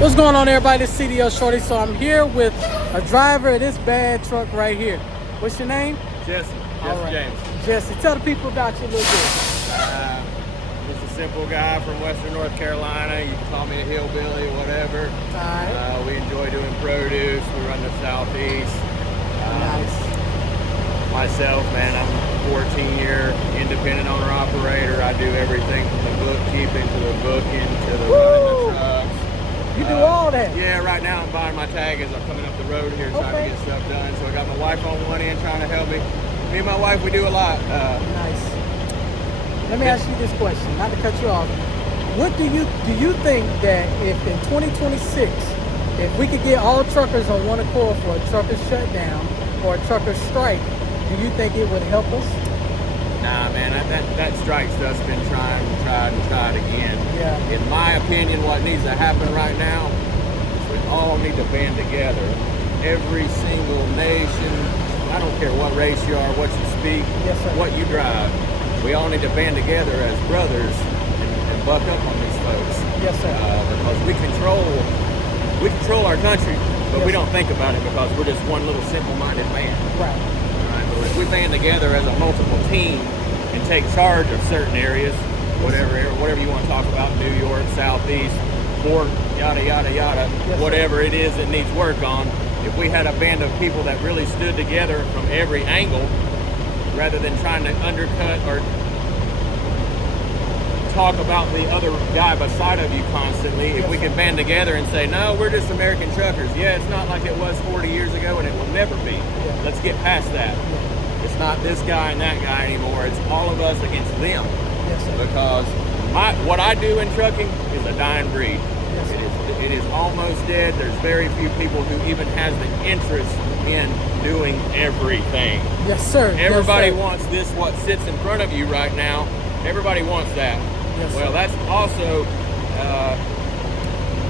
What's going on, everybody? This is CDL Shorty. So I'm here with a driver of this bad truck right here. What's your name? Jesse. All right. James. Jesse, tell the people about you a little bit. Just a simple guy from Western North Carolina. You can call me a hillbilly, whatever. All right. We enjoy doing produce. We run the Southeast. Nice. Myself, man, I'm a 14-year independent owner-operator. I do everything from the bookkeeping to the booking to the running the trucks. You do all that? Yeah, right now I'm buying my tag as I'm coming up the road here trying to get stuff done. So I got my wife on one end trying to help me. Me and my wife, we do a lot. Nice. Let me ask you this question, not to cut you off. What do you think that if in 2026, if we could get all truckers on one accord for a trucker shutdown or a trucker strike, do you think it would help us? Nah, man, that strike stuff's been tried again. Yeah. In my opinion, what needs to happen right now is we all need to band together. Every single nation, I don't care what race you are, what you speak, yes, sir, what you drive, we all need to band together as brothers and buck up on these folks. Yes, sir. Because we control our country, but yes, we don't think about it because we're just one little simple-minded man. Right. But if we band together as a multiple team and take charge of certain areas, whatever you want to talk about, New York, Southeast, or yada, yada, yada, yes, whatever it is that needs work on, if we had a band of people that really stood together from every angle, rather than trying to undercut or talk about the other guy beside of you constantly, if we could band together and say, no, we're just American truckers. Yeah, it's not like it was 40 years ago and it will never be. Yeah. Let's get past that. Yeah. It's not this guy and that guy anymore. It's all of us against them. Yes, sir. Because what I do in trucking is a dying breed. Yes, it is almost dead. There's very few people who even has the interest in doing everything. Yes, sir. Everybody yes, sir. wants this, what sits in front of you right now. Everybody wants that. Yes, well, sir. that's also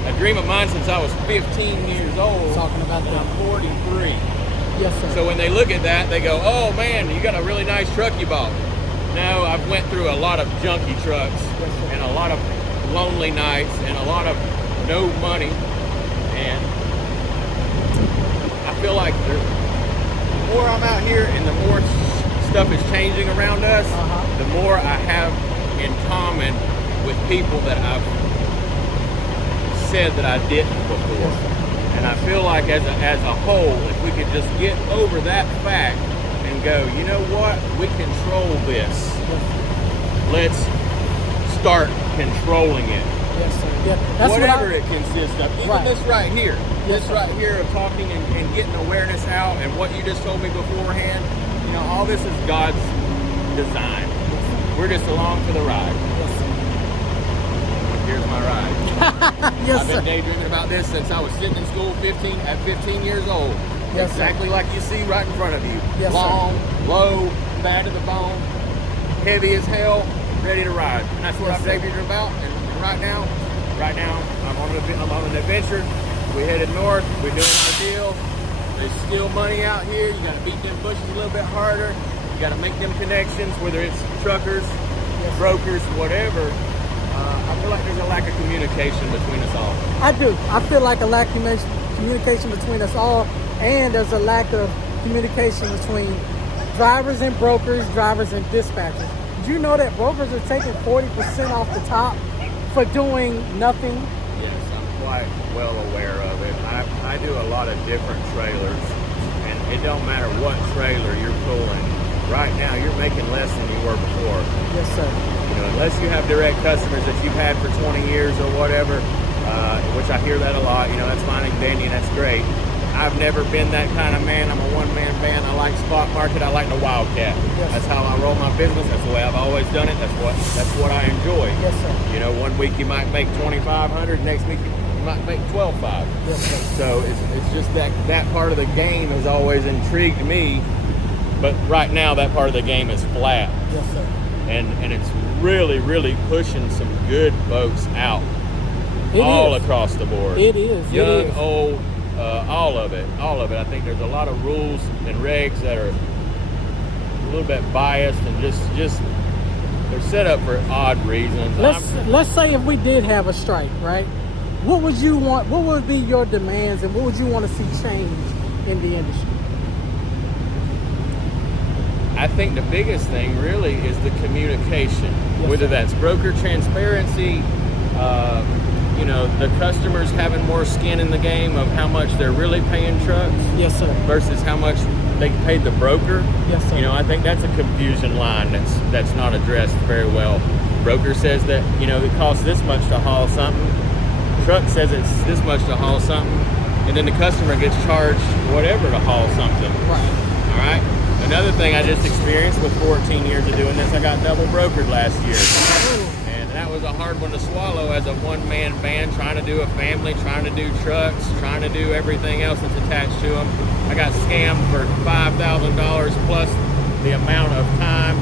a dream of mine since I was 15 years old. Talking about and that. I'm 43. Yes, sir. So when they look at that, they go, oh man, you got a really nice truck you bought. No, I've went through a lot of junky trucks, yes, sir, and a lot of lonely nights and a lot of no money. And I feel like the more I'm out here and the more stuff is changing around us, the more I have in common with people that I've said that I didn't before. And I feel like as a whole, if we could just get over that fact and go, you know what, we control this. Let's start controlling it. Yes, sir. Yeah. That's whatever it consists of. Even right. this right here. Yes, this right here of talking and getting awareness out, and what you just told me beforehand, you know, all this is God's design. We're just along for the ride. Yes, here's my ride. yes, I've been sir. daydreaming about this since I was sitting in school at 15 years old. Yes, exactly sir. like you see right in front of you. Yes, long, sir. low, bad to the bone, heavy as hell, ready to ride. And that's what yes, I've daydreamed about. And right now, I'm on an adventure. We headed north. We're doing our deal. There's still money out here. You got to beat them bushes a little bit harder. You got to make them connections, whether it's truckers, brokers, whatever. I feel like there's a lack of communication between us all. I do. I feel like a lack of communication between us all, and there's a lack of communication between drivers and brokers, drivers and dispatchers. Did you know that brokers are taking 40% off the top for doing nothing? Yes, I'm quite well aware of it. I do a lot of different trailers, and it don't matter what trailer you're pulling. Right now, you're making less than you were before. Yes, sir. You know, unless you have direct customers that you've had for 20 years or whatever, which I hear that a lot. You know, that's fine and dandy, and that's great. I've never been that kind of man. I'm a one-man band. I like spot market. I like the wildcat. Yes. That's how I roll my business. That's the way I've always done it. That's what I enjoy. Yes, sir. You know, one week you might make 2,500. Next week you might make 12,500. Yes, sir. So it's just that part of the game has always intrigued me. But right now, that part of the game is flat. Yes, sir. And it's really, really pushing some good folks out. It all is. Across the board. It is. Young, it is. old, all of it. I think there's a lot of rules and regs that are a little bit biased and just they're set up for odd reasons. Let's say if we did have a strike, right? what would you want? What would be your demands, and what would you want to see change in the industry? I think the biggest thing really is the communication, whether that's broker transparency, you know, the customers having more skin in the game of how much they're really paying trucks. Yes, sir. Versus how much they paid the broker. Yes, sir. You know, I think that's a confusion line that's not addressed very well. Broker says that, you know, it costs this much to haul something. Truck says it's this much to haul something, and then the customer gets charged whatever to haul something. Right. All right. Another thing I just experienced with 14 years of doing this, I got double brokered last year. And that was a hard one to swallow as a one-man band, trying to do a family, trying to do trucks, trying to do everything else that's attached to them. I got scammed for $5,000 plus the amount of time,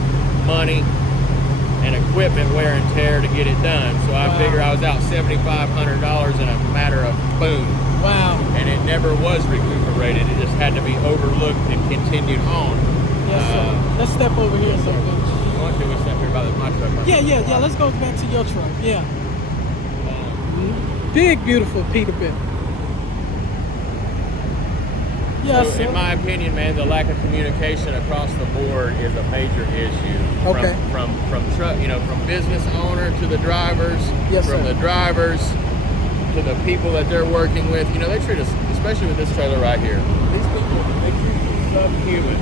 money, and equipment wear and tear to get it done. So I figure I was out $7,500 in a matter of boom. Wow. And it never was recuperated. It just had to be overlooked and continued on. Yes, sir. Let's step over here, sir. You want to? We step here by my truck. Yeah. Let's go back to your truck. Yeah. Big, beautiful Peterbilt. Yes, So sir. in my opinion, man, the lack of communication across the board is a major issue. Okay. From truck, you know, from business owner to the drivers, Yes, from sir. the drivers to the people that they're working with. You know, they treat us, especially with this trailer right here. These people, they treat you subhuman.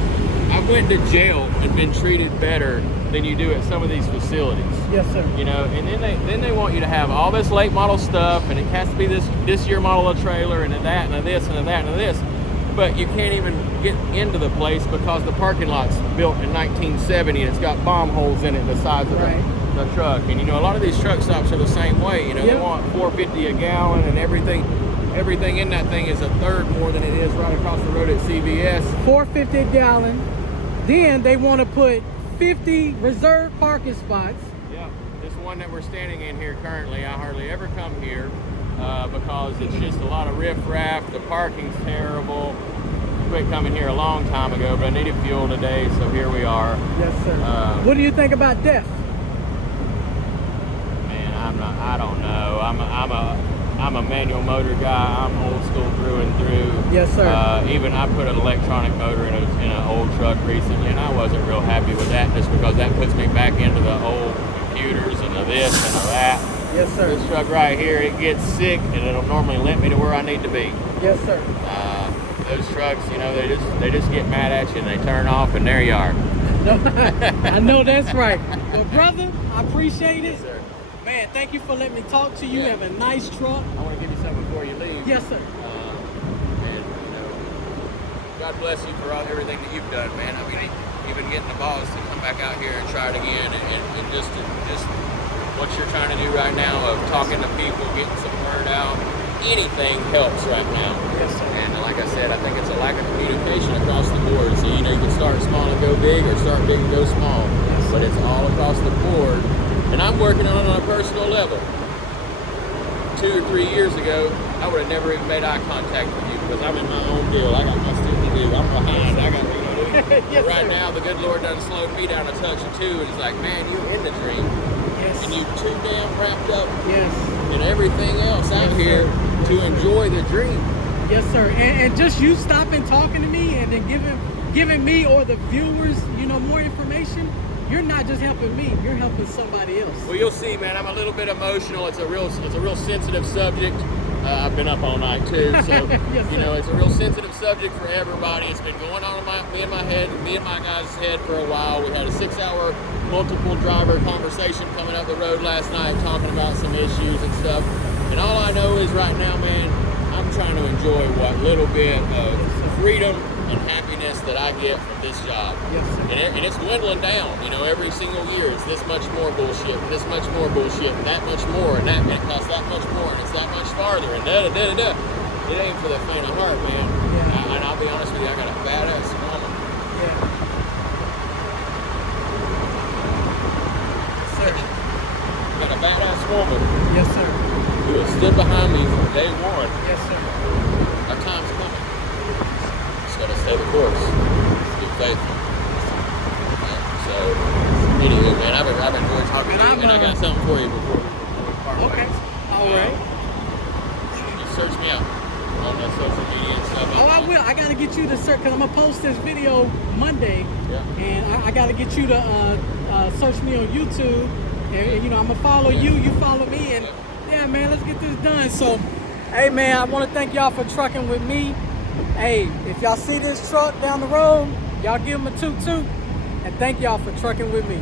I went to jail and been treated better than you do at some of these facilities. Yes, sir. You know, and then they want you to have all this late model stuff, and it has to be this year model of trailer, and a that, and a this, and a that, and a this. But you can't even get into the place because the parking lot's built in 1970 and it's got bomb holes in it the size of the truck. And you know, a lot of these truck stops are the same way. You know, they want $4.50 a gallon, and everything in that thing is a third more than it is right across the road at CVS. $4.50 a gallon. Then they want to put 50 reserved parking spots. Yeah, this one that we're standing in here currently, I hardly ever come here because it's just a lot of riffraff. The parking's terrible. I quit coming here a long time ago, but I needed fuel today, so here we are. Yes, sir. What do you think about death? Man, I don't know. I'm a manual motor guy. I'm old school through and through. Yes, sir. Even I put an electronic motor in an old truck recently, and I wasn't real happy with that, just because that puts me back into the old computers and the this and the that. Yes, sir. This truck right here, it gets sick, and it'll normally limp me to where I need to be. Yes, sir. Those trucks, you know, they just get mad at you and they turn off, and there you are. I know that's right. Well, brother, I appreciate it. Yes, sir. Man, thank you for letting me talk to you. Yeah. Have a nice truck. I want to give you something before you leave. Yes, sir. And you know, God bless you for everything that you've done, man. I mean, even getting the balls to come back out here and try it again, and just what you're trying to do right now of talking to people, getting some word out. Anything helps right now. Yes, sir. And like I said, I think it's a lack of communication across the board. So, you know, you can start small and go big, or start big and go small. Yes, but it's all across the board. And I'm working on it on a personal level. 2 or 3 years ago, I would have never even made eye contact with you because I'm in my own deal. I got my stuff to do. I'm behind. I got, you know, Yes, right sir. now, the good Lord done slowed me down a touch or two, and it's like, man, you're in the dream. Yes. And you too damn wrapped up Yes. in everything else out Yes, here sir. to enjoy the dream. Yes, sir. And just you stopping talking to me and then giving me or the viewers, you know, more information. You're not just helping me, you're helping somebody else. Well, you'll see, man. I'm a little bit emotional. It's a real sensitive subject. I've been up all night too, so Yes, you sir. know, it's a real sensitive subject for everybody. It's been going on in me and my guys' head for a while. We had a 6-hour multiple driver conversation coming up the road last night, talking about some issues and stuff. And all I know is right now, man, I'm trying to enjoy what little bit of freedom and happiness that I get from this job. Yes, sir. And it's dwindling down, you know, every single year. It's this much more bullshit, and this much more bullshit, and that much more, and it costs that much more, and it's that much farther, and da-da-da-da-da. It ain't for the faint of heart, man. Yeah. And I'll be honest with you, I got a badass woman. Yeah. Sir. I got a badass woman Yes, sir. who has stood behind me from day one. Yes, sir. Our time's coming. Just gotta stay the course. Be faithful. Right? So, anywho, man, I've enjoyed talking to you, and I got something for you before we part Okay. ways. All right. search me out on the social media and stuff. Oh, I will. I gotta get you to search because I'm gonna post this video Monday, and I gotta get you to search me on YouTube, and you know I'm gonna follow you, you follow me, and yeah, man, let's get this done. So, hey, man, I want to thank y'all for trucking with me. Hey, if y'all see this truck down the road, y'all give them a toot toot, and thank y'all for trucking with me.